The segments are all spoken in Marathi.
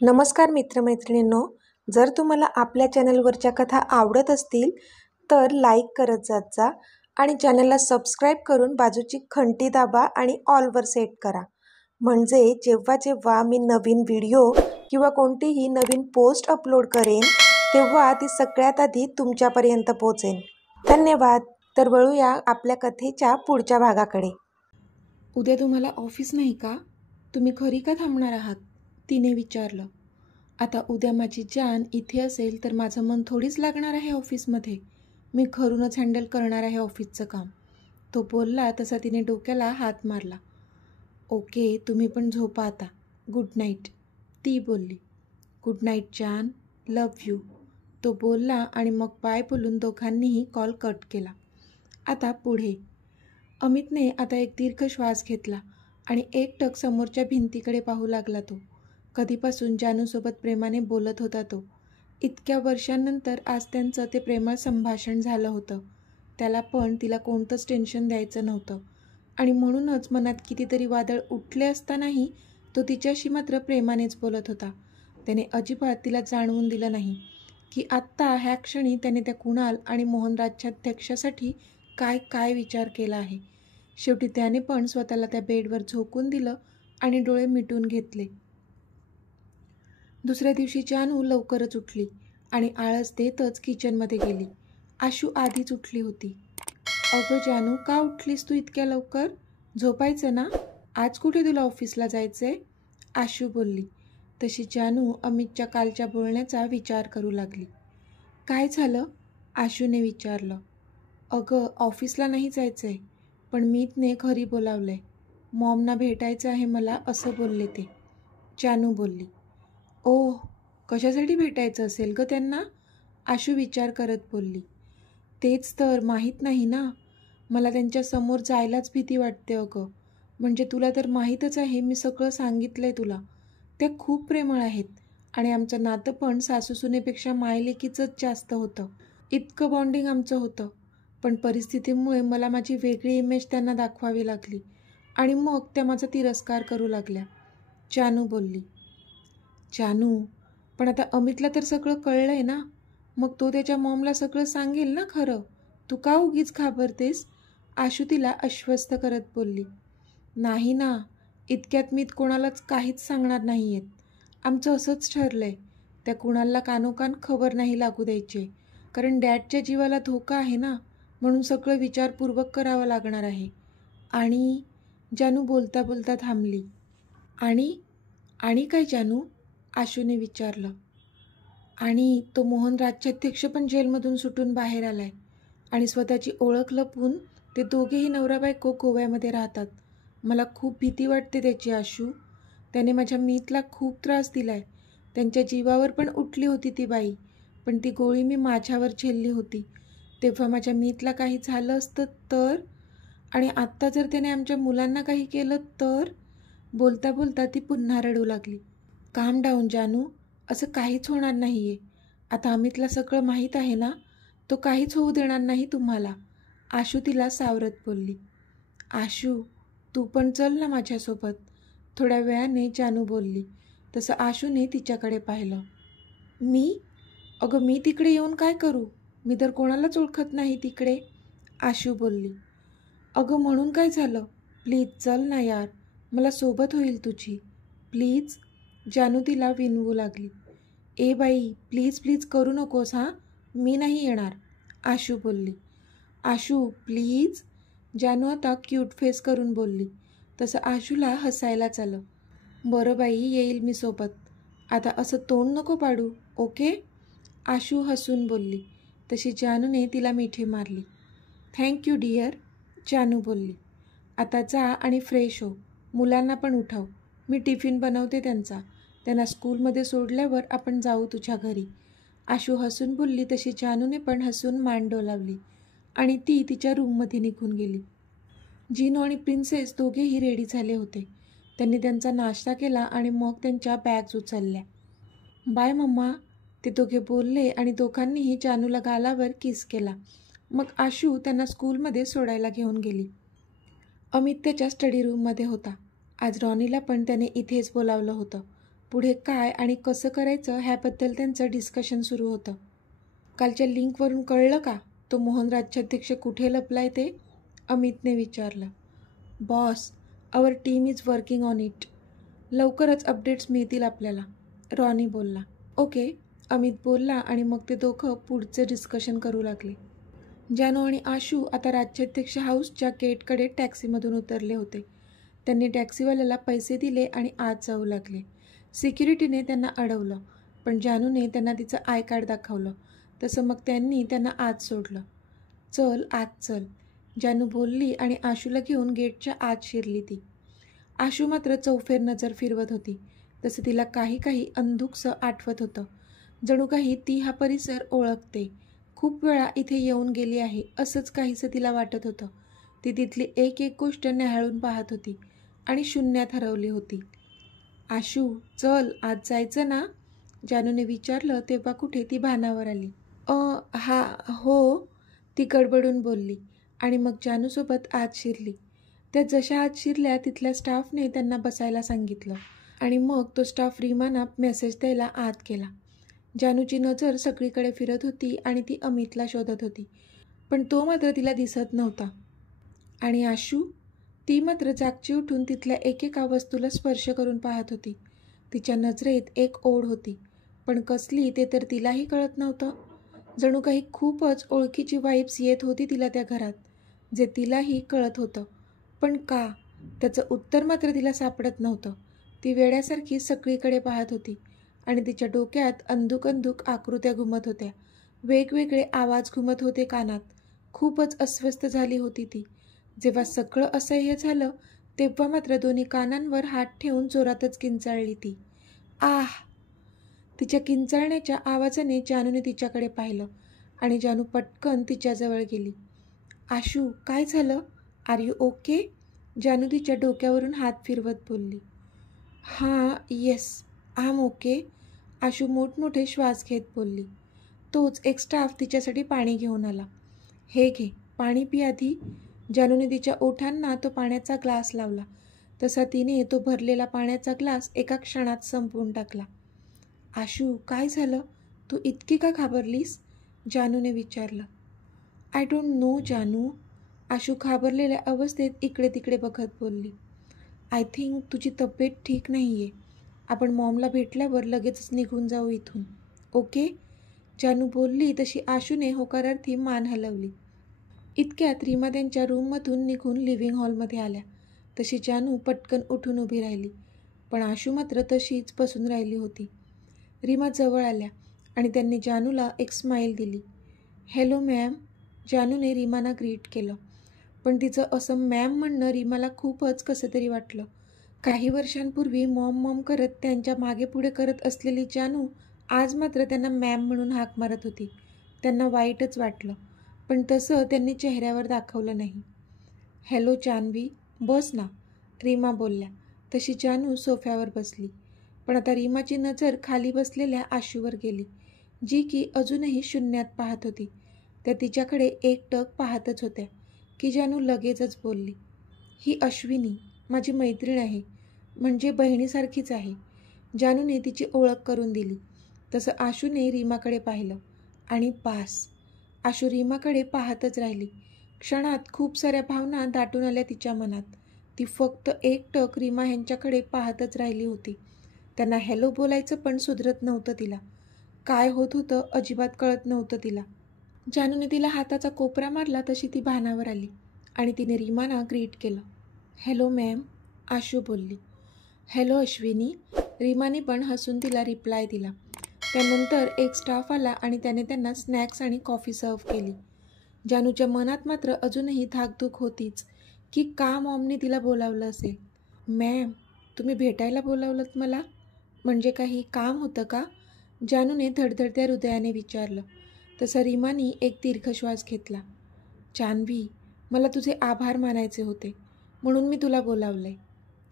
नमस्कार मित्रमैत्रिणींनो, जर तुम्हाला आपल्या चॅनलवरच्या कथा आवडत असतील तर लाईक करत जात जा आणि चॅनलला सबस्क्राईब करून बाजूची घंटी दाबा आणि ऑलवर सेट करा. म्हणजे जेव्हा जेव्हा मी नवीन व्हिडिओ किंवा कोणतीही नवीन पोस्ट अपलोड करेन तेव्हा ती सगळ्यात आधी तुमच्यापर्यंत पोहोचेल. धन्यवाद. तर वळूया आपल्या कथेच्या पुढच्या भागाकडे. उद्या तुम्हाला ऑफिस नाही का? तुम्ही घरी का थांबणार आहात? तिने विचारलं. आता उद्या माझी जान इथे असेल तर माझं मन थोडीच लागणार आहे ऑफिसमध्ये. मी घरूनच हँडल करणार आहे ऑफिसचं काम. तो बोलला तसा तिने डोक्याला हात मारला. ओके, तुम्ही पण झोपा आता. गुड नाईट, ती बोलली. गुड नाईट जान, लव्ह यू, तो बोलला आणि मग बाय बोलून दोघांनीही कॉल कट केला. आता पुढे. अमितने आता एक दीर्घ श्वास घेतला आणि एकटक समोरच्या भिंतीकडे पाहू लागला. तो कधीपासून जानूसोबत प्रेमाने बोलत होता. तो इतक्या वर्षांनंतर आज त्यांचं ते प्रेमळ संभाषण झालं होतं. त्याला पण तिला कोणतंच टेन्शन द्यायचं नव्हतं आणि म्हणूनच मनात कितीतरी वादळ उठले असतानाही तो तिच्याशी मात्र प्रेमानेच बोलत होता. त्याने अजिबात तिला जाणवून दिलं नाही की आत्ता ह्या क्षणी त्याने त्या कुणाल आणि मोहन राज्याध्यक्षासाठी काय काय विचार केला आहे. शेवटी त्याने पण स्वतःला त्या बेडवर झोकून दिलं आणि डोळे मिटून घेतले. दुसऱ्या दिवशी जानू लवकरच उठली आणि आळस देतच किचनमध्ये गेली. आशू आधीच उठली होती. अगं जानू, का उठलीस तू इतक्या लवकर? झोपायचं ना, आज कुठे तुला ऑफिसला जायचंय? आशू बोलली. तशी जानू अमितच्या कालच्या बोलण्याचा विचार करू लागली. काय झालं? आशूने विचारलं. अगं, ऑफिसला नाही जायचंय, पण मीतने घरी बोलावलंय. मॉमना भेटायचं आहे मला असं बोलले ते, जानू बोलली. ओह, कशासाठी भेटायचं असेल गं त्यांना? आशू विचार करत बोलली. तेच तर माहीत नाही ना, मला त्यांच्यासमोर जायलाच भीती वाटते अगं. म्हणजे तुला तर माहीतच आहे, मी सगळं सांगितलंय तुला. त्या खूप प्रेमळ आहेत आणि आमचं नातं पण सासूसुनेपेक्षा मायलेकीचंच जास्त होतं. इतकं बॉन्डिंग आमचं होतं. पण परिस्थितीमुळे मला माझी वेगळी इमेज त्यांना दाखवावी लागली आणि मग त्या माझा तिरस्कार करू लागल्या, जानू बोलली. जानू, पण आता अमितला तर सगळं कळलंय ना, मग तो त्याच्या मॉमला सगळं सांगेल ना खरं. तू का उगीच घाबरतेस? आशू तिला आश्वस्त करत बोलली. नाही ना, इतक्यात मी कोणालाच काहीच सांगणार नाही आहेत. आमचं असंच ठरलंय. त्या कुणाला कानोकान खबर नाही लागू द्यायची, कारण डॅडच्या जीवाला धोका आहे ना, म्हणून सगळं विचारपूर्वक करावं लागणार आहे. आणि जानू बोलता बोलता थांबली. आणि काय जानू? आशूने विचारलं. आणि तो मोहन राज्याध्यक्ष पण जेलमधून सुटून बाहेर आलाय आणि स्वतःची ओळख लपवून ते दोघेही नवरा बायको गोव्यामध्ये राहतात. मला खूप भीती वाटते त्याची आशू. त्याने माझ्या मीतला खूप त्रास दिलाय. त्यांच्या जीवावर पण उठली होती ती बाई, पण ती गोळी मी माझ्यावर झेलली होती. तेव्हा माझ्या मीतला काही झालं असतं तर, आणि आत्ता जर त्याने आमच्या मुलांना काही केलं तर. बोलता बोलता ती पुन्हा रडू लागली. काम डाऊन जानू, असं काहीच होणार नाही आहे. आता अमितला सगळं माहीत आहे ना, तो काहीच होऊ देणार नाही तुम्हाला, आशू तिला सावरत बोलली. आशू, तू पण चल ना माझ्यासोबत, थोड्या वेळाने जानू बोलली. तसं आशूने तिच्याकडे पाहिलं. मी? अगं, मी तिकडे येऊन काय करू? मी तर कोणालाच ओळखत नाही तिकडे, आशू बोलली. अगं, म्हणून काय झालं? प्लीज चल ना यार, मला सोबत होईल तुझी, प्लीज, जानू तिला विनवू लागली. ए बाई, प्लीज प्लीज करू नकोस हां, मी नाही येणार, आशू बोलली. आशू प्लीज, जानू आता क्यूट फेस करून बोलली. तसं आशूला हसायलाच आलं. बरं बाई, येईल मी सोबत. आता असं तोंड नको पाडू, ओके, आशू हसून बोलली. तशी जानूने तिला मिठी मारली. थँक्यू डिअर, जानू बोलली. आता जा आणि फ्रेश हो, मुलांना पण उठव, मी टिफिन बनवते त्यांचा. त्यांना स्कूलमध्ये सोडल्यावर आपण जाऊ तुझ्या घरी, आशू हसून बोलली. तशी जानूने पण हसून मान डोलावली आणि ती तिच्या रूममध्ये निघून गेली. जिनू आणि प्रिन्सेस दोघेही रेडी झाले होते. त्यांनी त्यांचा नाश्ता केला आणि मग त्यांच्या बॅग्स उचलल्या. बाय मम्मा, ते दोघे बोलले आणि दोघांनीही जानूला गालावर किस केला. मग आशू त्यांना स्कूलमध्ये सोडायला घेऊन गेली. अमित त्याच्या स्टडी रूममध्ये होता. आज रॉनीला पण त्याने इथेच बोलावलं होतं. पुढे काय आणि कसं करायचं ह्याबद्दल त्यांचं डिस्कशन सुरू होतं. कालच्या लिंकवरून कळलं का तो मोहन राज्याध्यक्ष कुठे लपलाय ते? अमितने विचारलं. Boss, our team is working on it. लवकरच अपडेट्स मिळतील आपल्याला, रॉनी बोलला. ओके, अमित बोलला आणि मग ते दोघं पुढचे डिस्कशन करू लागले. जानू आणि आशू आता राज्याध्यक्ष हाऊसच्या गेटकडे टॅक्सीमधून उतरले होते. त्यांनी टॅक्सीवाल्याला पैसे दिले आणि आत जाऊ लागले. सिक्युरिटीने त्यांना अडवलं, पण जानूने त्यांना तिचं आय कार्ड दाखवलं. तसं मग त्यांनी त्यांना आत सोडलं. चल आत चल, जानू बोलली आणि आशूला घेऊन गेटच्या आत शिरली ती. आशू मात्र चौफेर नजर फिरवत होती. तसं तिला काही अंधुकसं आठवत होतं. जणू काही ती हा परिसर ओळखते, खूप वेळा इथे येऊन गेली आहे असंच काहीसं तिला वाटत होतं. ती तिथली एक गोष्ट न्याहाळून पाहत होती आणि शून्यात हरवली होती. आशू, चल आत जायचं ना? जानूने विचारलं तेव्हा कुठे ती भानावर आली. हो, ती गडबडून बोलली आणि मग जानूसोबत आत शिरली. त्या जशा आत शिरल्या तिथल्या स्टाफने त्यांना बसायला सांगितलं आणि मग तो स्टाफ रीमाना मेसेज द्यायला आत गेला. जानूची नजर सगळीकडे फिरत होती आणि ती अमितला शोधत होती, पण तो मात्र तिला दिसत नव्हता. आणि आशू, ती मात्र जागची उठून तिथल्या एकेका वस्तूला स्पर्श करून पाहत होती. तिच्या नजरेत एक ओढ होती, पण कसली ते तर तिलाही कळत नव्हतं. जणू काही खूपच ओळखीची वाईब्स येत होती तिला त्या घरात, जे तिलाही कळत होतं, पण का? त्याचं उत्तर मात्र तिला सापडत नव्हतं. ती वेड्यासारखी सगळीकडे पाहत होती आणि तिच्या डोक्यात अंधुक आकृत्या घुमत होत्या. वेगवेगळे आवाज घुमत होते कानात. खूपच अस्वस्थ झाली होती ती. जेव्हा सगळं असह्य झालं तेव्हा मात्र दोन्ही कानांवर हात ठेवून जोरातच किंचाळली ती. आह! तिच्या किंचाळण्याच्या आवाजाने जानूने तिच्याकडे पाहिलं आणि जानू पटकन तिच्याजवळ गेली. आशू, काय झालं? Are you okay? जानू तिच्या डोक्यावरून हात फिरवत बोलली. हां, yes, I am okay, Ashu मोठमोठे श्वास घेत बोलली. तोच एक स्टाफ तिच्यासाठी पाणी घेऊन आला. हे घे, पाणी पी आधी. जानूने तिच्या ओठांना तो पाण्याचा ग्लास लावला. तसा तिने तो भरलेला पाण्याचा ग्लास एका क्षणात संपवून टाकला. आशू, काय झालं? तू इतकी का घाबरलीस? जानूने विचारलं. आय डोंट नो जानू, आशू घाबरलेल्या अवस्थेत इकडे तिकडे बघत बोलली. आय थिंक तुझी तब्येत ठीक नाही आहे. आपण मॉमला भेटल्यावर लगेचच निघून जाऊ इथून, ओके? जानू बोलली तशी आशूने होकारार्थी मान हलवली. इतक्यात रीमा त्यांच्या रूममधून निघून लिव्हिंग हॉलमध्ये आल्या. तशी जानू पटकन उठून उभी राहिली, पण आशू मात्र तशीच बसून राहिली होती. रीमा जवळ आल्या आणि त्यांनी जानूला एक स्माईल दिली. हॅलो मॅम, जानूने रीमाना ग्रीट केलं, पण तिचं असं मॅम म्हणणं रीमाला खूपच कसं तरी वाटलं. काही वर्षांपूर्वी मॉम करत त्यांच्या मागे पुढे करत असलेली जानू आज मात्र त्यांना मॅम म्हणून हाक मारत होती. त्यांना वाईटच वाटलं, पण तसं त्यांनी चेहऱ्यावर दाखवलं नाही. हॅलो जानवी, बस ना, रीमा बोलल्या. तशी जानू सोफ्यावर बसली, पण आता रीमाची नजर खाली बसलेल्या आशूवर गेली, जी की अजूनही शून्यात पाहत होती. त्या तिच्याकडे एकटक पाहतच होत्या की जानू लगेचच बोलली. ही अश्विनी माझी मैत्रीण आहे, म्हणजे बहिणीसारखीच आहे. जानूने तिची ओळख करून दिली. तसं आशूने रीमाकडे पाहिलं आणि पास. आशू रीमाकडे पाहतच राहिली. क्षणात खूप साऱ्या भावना दाटून आल्या तिच्या मनात. ती फक्त एकटक रीमा ह्यांच्याकडे पाहतच राहिली होती. त्यांना हॅलो बोलायचं पण सुधरत नव्हतं तिला. काय होत होतं अजिबात कळत नव्हतं तिला. जानूने तिला हाताचा कोपरा मारला तशी ती भानावर आली आणि तिने रीमाना ग्रीट केलं. हॅलो मॅम, आशू बोलली. हॅलो अश्विनी, रीमाने पण हसून तिला रिप्लाय दिला. त्यानंतर एक स्टाफ आला आणि त्याने त्यांना स्नॅक्स आणि कॉफी सर्व्ह केली. जानूच्या मनात मात्र अजूनही धाकधूक होतीच की का मॉमने तिला बोलावलं असेल. मॅम, तुम्ही भेटायला बोलावलंत मला? म्हणजे काही काम होतं का? जानूने धडधडत्या हृदयाने विचारलं. तसं रीमाने एक दीर्घ श्वास घेतला. जानवी, मला तुझे आभार मानायचे होते म्हणून मी तुला बोलावलंय.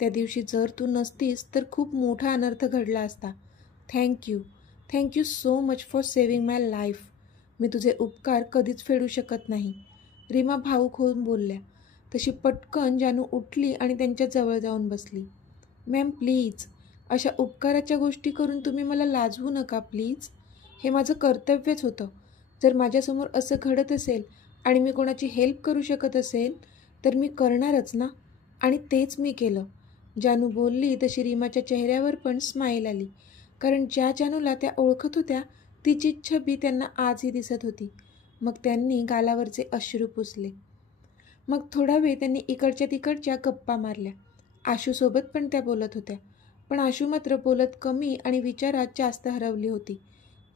त्या दिवशी जर तू नसतीस तर खूप मोठा अनर्थ घडला असता. Thank you so much for saving my life. मी तुझे उपकार कधीच फेडू शकत नाही, रीमा भावूक होऊन बोलल्या. तशी पटकन जानू उठली आणि त्यांच्या जवळ जाऊन बसली. मॅम प्लीज, अशा उपकाराच्या गोष्टी करून तुम्ही मला लाजवू नका प्लीज. हे माझं कर्तव्यच होतं. जर माझ्यासमोर असं घडत असेल आणि मी कोणाची हेल्प करू शकत असेल तर मी करणारच ना. आणि तेच मी केलं. जानू बोलली तशी रीमाच्या चेहऱ्यावर पण स्माईल आली. कारण ज्या जानूला त्या ओळखत होत्या तिचीच छबी त्यांना आजही दिसत होती. मग त्यांनी गालावरचे अश्रू पुसले. मग थोडा वेळ त्यांनी इकडच्या तिकडच्या गप्पा मारल्या. आशूसोबत पण त्या बोलत होत्या. पण आशू मात्र बोलत कमी आणि विचारात जास्त हरवली होती.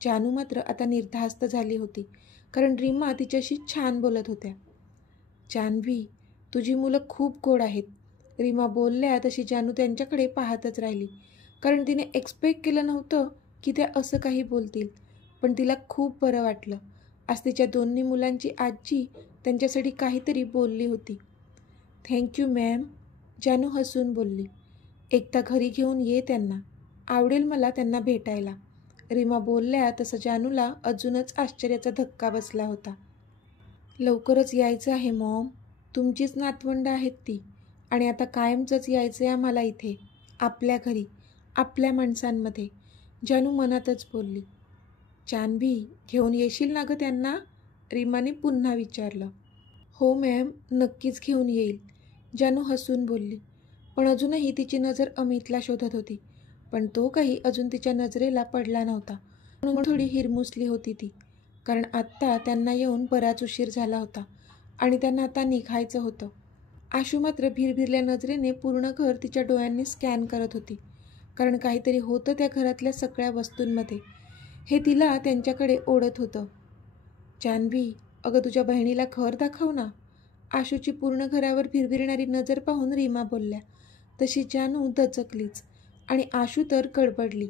जानू मात्र आता निर्धास्त झाली होती. कारण रीमा तिच्याशी छान बोलत होत्या. जान्हवी, तुझी मुलं खूप गोड आहेत. रीमा बोलल्या तशी जानू त्यांच्याकडे पाहतच राहिली. कारण तिने एक्सपेक्ट केलं नव्हतं की त्या असं काही बोलतील. पण तिला खूप बरं वाटलं. आज तिच्या दोन्ही मुलांची आजी त्यांच्यासाठी काहीतरी बोलली होती. थँक्यू मॅम, जानू हसून बोलली. एकदा घरी घेऊन ये त्यांना. आवडेल मला त्यांना भेटायला. रीमा बोलल्या तसं जानूला अजूनच आश्चर्याचा धक्का बसला होता. लवकरच यायचं आहे मॉम. तुमचीच नातवंड आहेत ती. आणि आता कायमचंच यायचं आहे आम्हाला इथे, आपल्या घरी, आपल्या माणसांमध्ये, जानू मनातच बोलली. जान्हवी, घेऊन येशील ना गं त्यांना? रीमाने पुन्हा विचारलं. हो मॅम, नक्कीच घेऊन येईल, जानू हसून बोलली. पण अजूनही तिची नजर अमितला शोधत होती. पण तो काही अजून तिच्या नजरेला पडला नव्हता. म्हणून थोडी हिरमुसली होती ती. कारण आत्ता त्यांना येऊन बराच उशीर झाला होता आणि त्यांना आता निघायचं होतं. आशू मात्र भिरभिरल्या नजरेने पूर्ण घर तिच्या डोळ्यांनी स्कॅन करत होती. कारण काहीतरी होतं त्या घरातल्या सगळ्या वस्तूंमध्ये. हे तिला त्यांच्याकडे ओढत होतं. जान्हवी, अगं तुझ्या बहिणीला घर दाखव ना. आशूची पूर्ण घरावर भिरभिरणारी नजर पाहून रीमा बोलल्या. तशी जानू दचकलीच आणि आशू तर गडबडली.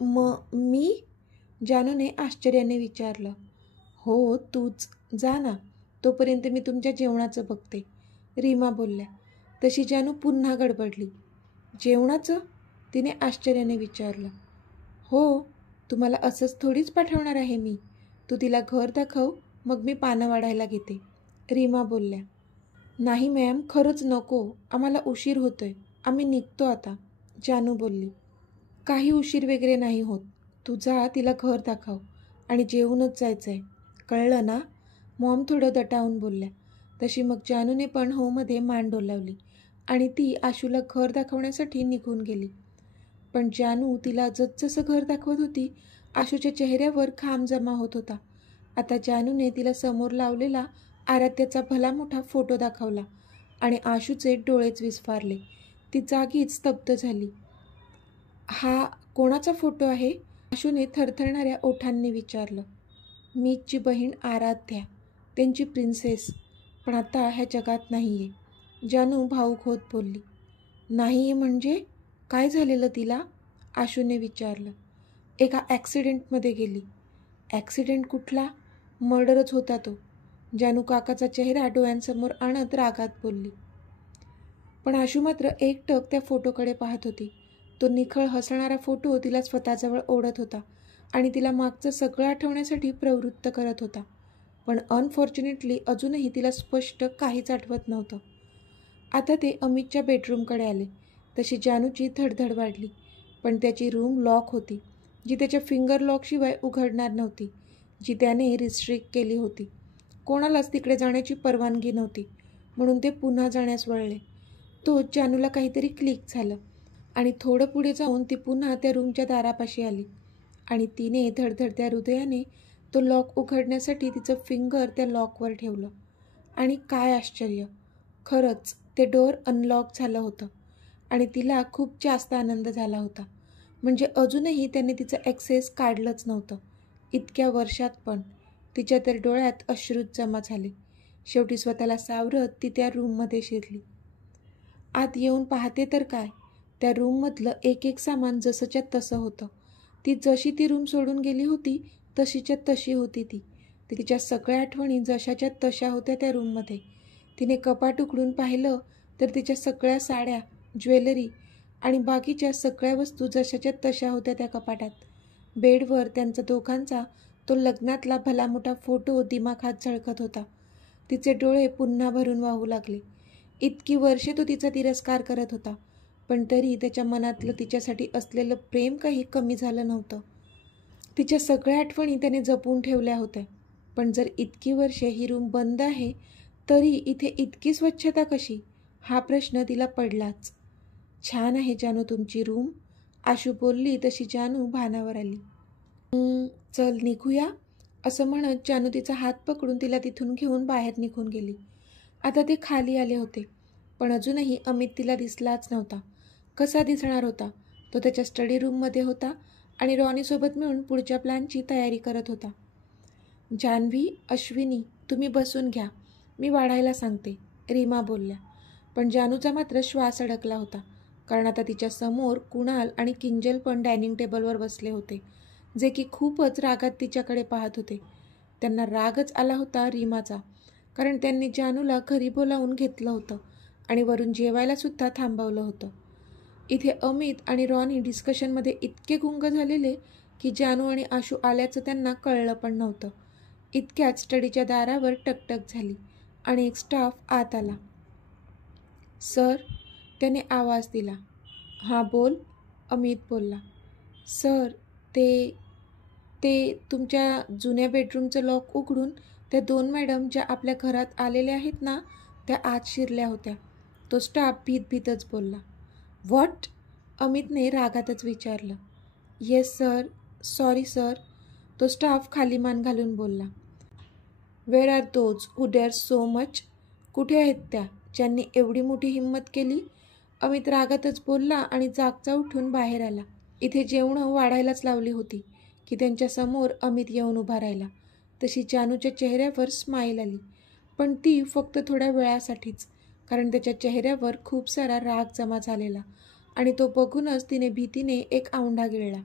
मी? जानूने आश्चर्याने विचारलं. हो तूच. जा ना, तोपर्यंत मी तुमच्या जेवणाचं बघते, रीमा बोलल्या. तशी जानू पुन्हा गडबडली. जेवणाचं? तिने आश्चर्याने विचारलं. हो, तुम्हाला असंच थोडीच पाठवणार आहे मी. तू तिला घर दाखव, मग मी पानं वाढायला घेते, रीमा बोलल्या. नाही मॅम, खरंच नको, आम्हाला उशीर होतोय, आम्ही निघतो आता, जानू बोलली. काही उशीर वगैरे नाही होत. तू जा, तिला घर दाखव आणि जेवूनच जायचं आहे, कळलं ना? मॉम थोडं दटावून बोलल्या. तशी मग जानूने पण होमध्ये मान डोलावली आणि ती आशूला घर दाखवण्यासाठी निघून गेली. पण जानू तिला जसजसं घर दाखवत होती आशूच्या चेहऱ्यावर घाम जमा होत होता. आता जानूने तिला समोर लावलेला आराध्याचा भला मोठा फोटो दाखवला आणि आशूचे डोळेच विस्फारले. ती जागीच स्तब्ध झाली. हा कोणाचा फोटो आहे? आशूने थरथरणाऱ्या ओठांनी विचारलं. मीची बहीण आराध्या, त्यांची प्रिन्सेस, पण आता ह्या जगात नाही आहे, जानू भाऊक होत बोलली. नाही आहे म्हणजे? काय झालेलं तिला? आशूने विचारलं. एका ॲक्सिडेंटमध्ये गेली. ॲक्सिडेंट कुठला? मर्डरच होता तो, जानू काकाचा चेहरा डोळ्यांसमोर आणत रागात बोलली. पण आशू मात्र एकटक त्या फोटोकडे पाहत होती. तो निखळ हसणारा फोटो तिला स्वतःजवळ ओढत होता आणि तिला मागचं सगळं आठवण्यासाठी प्रवृत्त करत होता. पण अनफॉर्च्युनेटली अजूनही तिला स्पष्ट काहीच आठवत नव्हतं. आता ते अमितच्या बेडरूमकडे आले. तशी जानूची धडधड वाढली. पण त्याची रूम लॉक होती, जी त्याच्या फिंगर लॉकशिवाय उघडणार नव्हती, जी त्याने रिस्ट्रिक्ट केली होती. कोणालाच तिकडे जाण्याची परवानगी नव्हती. म्हणून ते पुन्हा जाण्यास वळले. तो जानूला काहीतरी क्लिक झालं आणि थोडं पुढे जाऊन ती पुन्हा त्या रूमच्या दारापाशी आली आणि तिने धडधडत्या हृदयाने तो लॉक उघडण्यासाठी तिचं फिंगर त्या लॉकवर ठेवलं. आणि काय आश्चर्य, खरंच ते डोअर अनलॉक झालं होतं आणि तिला खूप जास्त आनंद झाला होता. म्हणजे अजूनही त्याने तिचं ॲक्सेस काढलंच नव्हतं. इतक्या वर्षात पण तिच्या तर डोळ्यात अश्रूच जमा झाले. शेवटी स्वतःला सावरत ती त्या रूममध्ये शिरली. आत येऊन पाहते तर काय, त्या रूममधलं एक एक सामान जसंच्या तसं होतं. ती जशी ती रूम सोडून गेली होती तशीच्या तशी होती ती. तिच्या सगळ्या आठवणी जशाच्या तशा होत्या त्या रूममध्ये. तिने कपाट उघडून पाहिलं तर तिच्या सगळ्या साड्या, ज्वेलरी आणि बाकीच्या सगळ्या वस्तू जशाच्या तशा होत्या त्या कपाटात. बेडवर त्यांचा दोघांचा तो लग्नातला भला मोठा फोटो दिमाखात झळकत होता. तिचे डोळे पुन्हा भरून वाहू लागले. इतकी वर्षे तो तिचा तिरस्कार करत होता, पण तरी त्याच्या मनातलं तिच्यासाठी असलेलं प्रेम काही कमी झालं नव्हतं. तिच्या सगळ्या आठवणी त्याने जपून ठेवल्या होत्या. पण जर इतकी वर्षे ही रूम बंद आहे तरी इथे इतकी स्वच्छता कशी, हा प्रश्न तिला पडलाच. छान आहे जानू तुमची रूम, आशू बोलली तशी जानू भानावर आली. चल निघूया, असं म्हणत जानू तिचा हात पकडून तिला तिथून घेऊन बाहेर निघून गेली. आता ते खाली आले होते, पण अजूनही अमित तिला दिसलाच नव्हता. कसा दिसणार होता? तो त्याच्या स्टडी रूममध्ये होता आणि रॉनीसोबत मिळून पुढच्या प्लॅनची तयारी करत होता. जान्हवी, अश्विनी, तुम्ही बसून घ्या, मी वाढायला सांगते, रीमा बोलल्या. पण जानूचा मात्र श्वास अडकला होता, कारण आता तिच्या समोर कुणाल आणि किंजल पण डायनिंग टेबलवर बसले होते, जे की खूपच रागात तिच्याकडे पाहत होते. त्यांना रागच आला होता रीमाचा, कारण त्यांनी जानूला घरी बोलावून घेतलं होतं आणि वरून जेवायलासुद्धा थांबवलं होतं. इथे अमित आणि रॉनी डिस्कशनमध्ये इतके गुंग झालेले की जानू आणि आशू आल्याचं त्यांना कळलं पण नव्हतं. इतक्यात स्टडीच्या दारावर टकटक झाली आणि एक स्टाफ आत आला. सर, त्याने आवाज दिला. हां बोल, अमित बोलला. सर, ते तुमच्या जुन्या बेडरूमचं लॉक उघडून त्या 2 मॅडम ज्या आपल्या घरात आलेल्या आहेत ना, त्या आत शिरल्या होत्या, तो स्टाफ भीतभीतच बोलला. व्हॉट? अमितने रागातच विचारलं. येस सर, सॉरी सर, तो स्टाफ खाली मान घालून बोलला. Where are those who dare so much? कुठे आहेत त्या ज्यांनी एवढी मोठी हिंमत केली? अमित रागातच बोलला आणि जागचा उठून बाहेर आला. इथे जेवणं वाढायलाच लावली होती की त्यांच्यासमोर अमित येऊन उभा राहिला. तशी जानूच्या चेहऱ्यावर स्माईल आली, पण ती फक्त थोड्या वेळासाठीच, कारण त्याच्या चेहऱ्यावर खूप सारा राग जमा झालेला आणि तो बघूनच तिने भीतीने एक औंढा गिळला.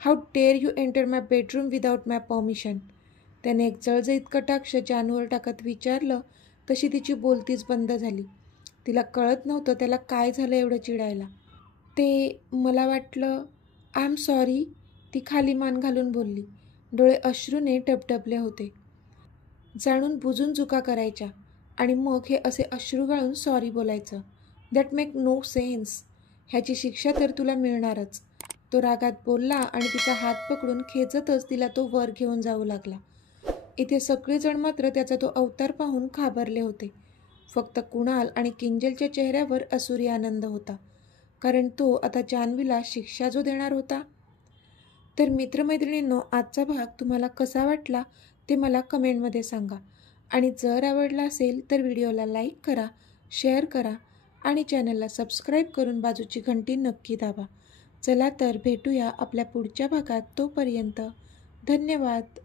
How dare you enter my bedroom without my permission? त्याने एक जळजळीत कटाक्ष जानूवर टाकत विचारलं. तशी तिची बोलतीच बंद झाली. तिला कळत नव्हतं त्याला काय झालं एवढं चिडायला. ते मला वाटलं, आय एम सॉरी, ती खाली मान घालून बोलली. डोळे अश्रूने टपटपले होते. जाणून बुजून चुका करायच्या आणि मग हे असे अश्रू गाळून सॉरी बोलायचं, दॅट मेक नो सेन्स. ह्याची शिक्षा तर तुला मिळणारच, तो रागात बोलला आणि तिचा हात पकडून खेचतच तिला तो वर घेऊन जाऊ लागला. इथे सगळेजण मात्र त्याचा तो अवतार पाहून घाबरले होते. फक्त कुणाल आणि किंजलच्या चेहऱ्यावर असुरी आनंद होता, कारण तो आता जान्हवीला शिक्षा जो देणार होता. तर मित्रमैत्रिणींनो, आजचा भाग तुम्हाला कसा वाटला ते मला कमेंटमध्ये सांगा आणि जर आवडला असेल तर व्हिडिओला लाईक करा, शेअर करा आणि चॅनलला सबस्क्राईब करून बाजूची घंटी नक्की दाबा. चला तर भेटूया आपल्या पुढच्या भागात. तोपर्यंत धन्यवाद.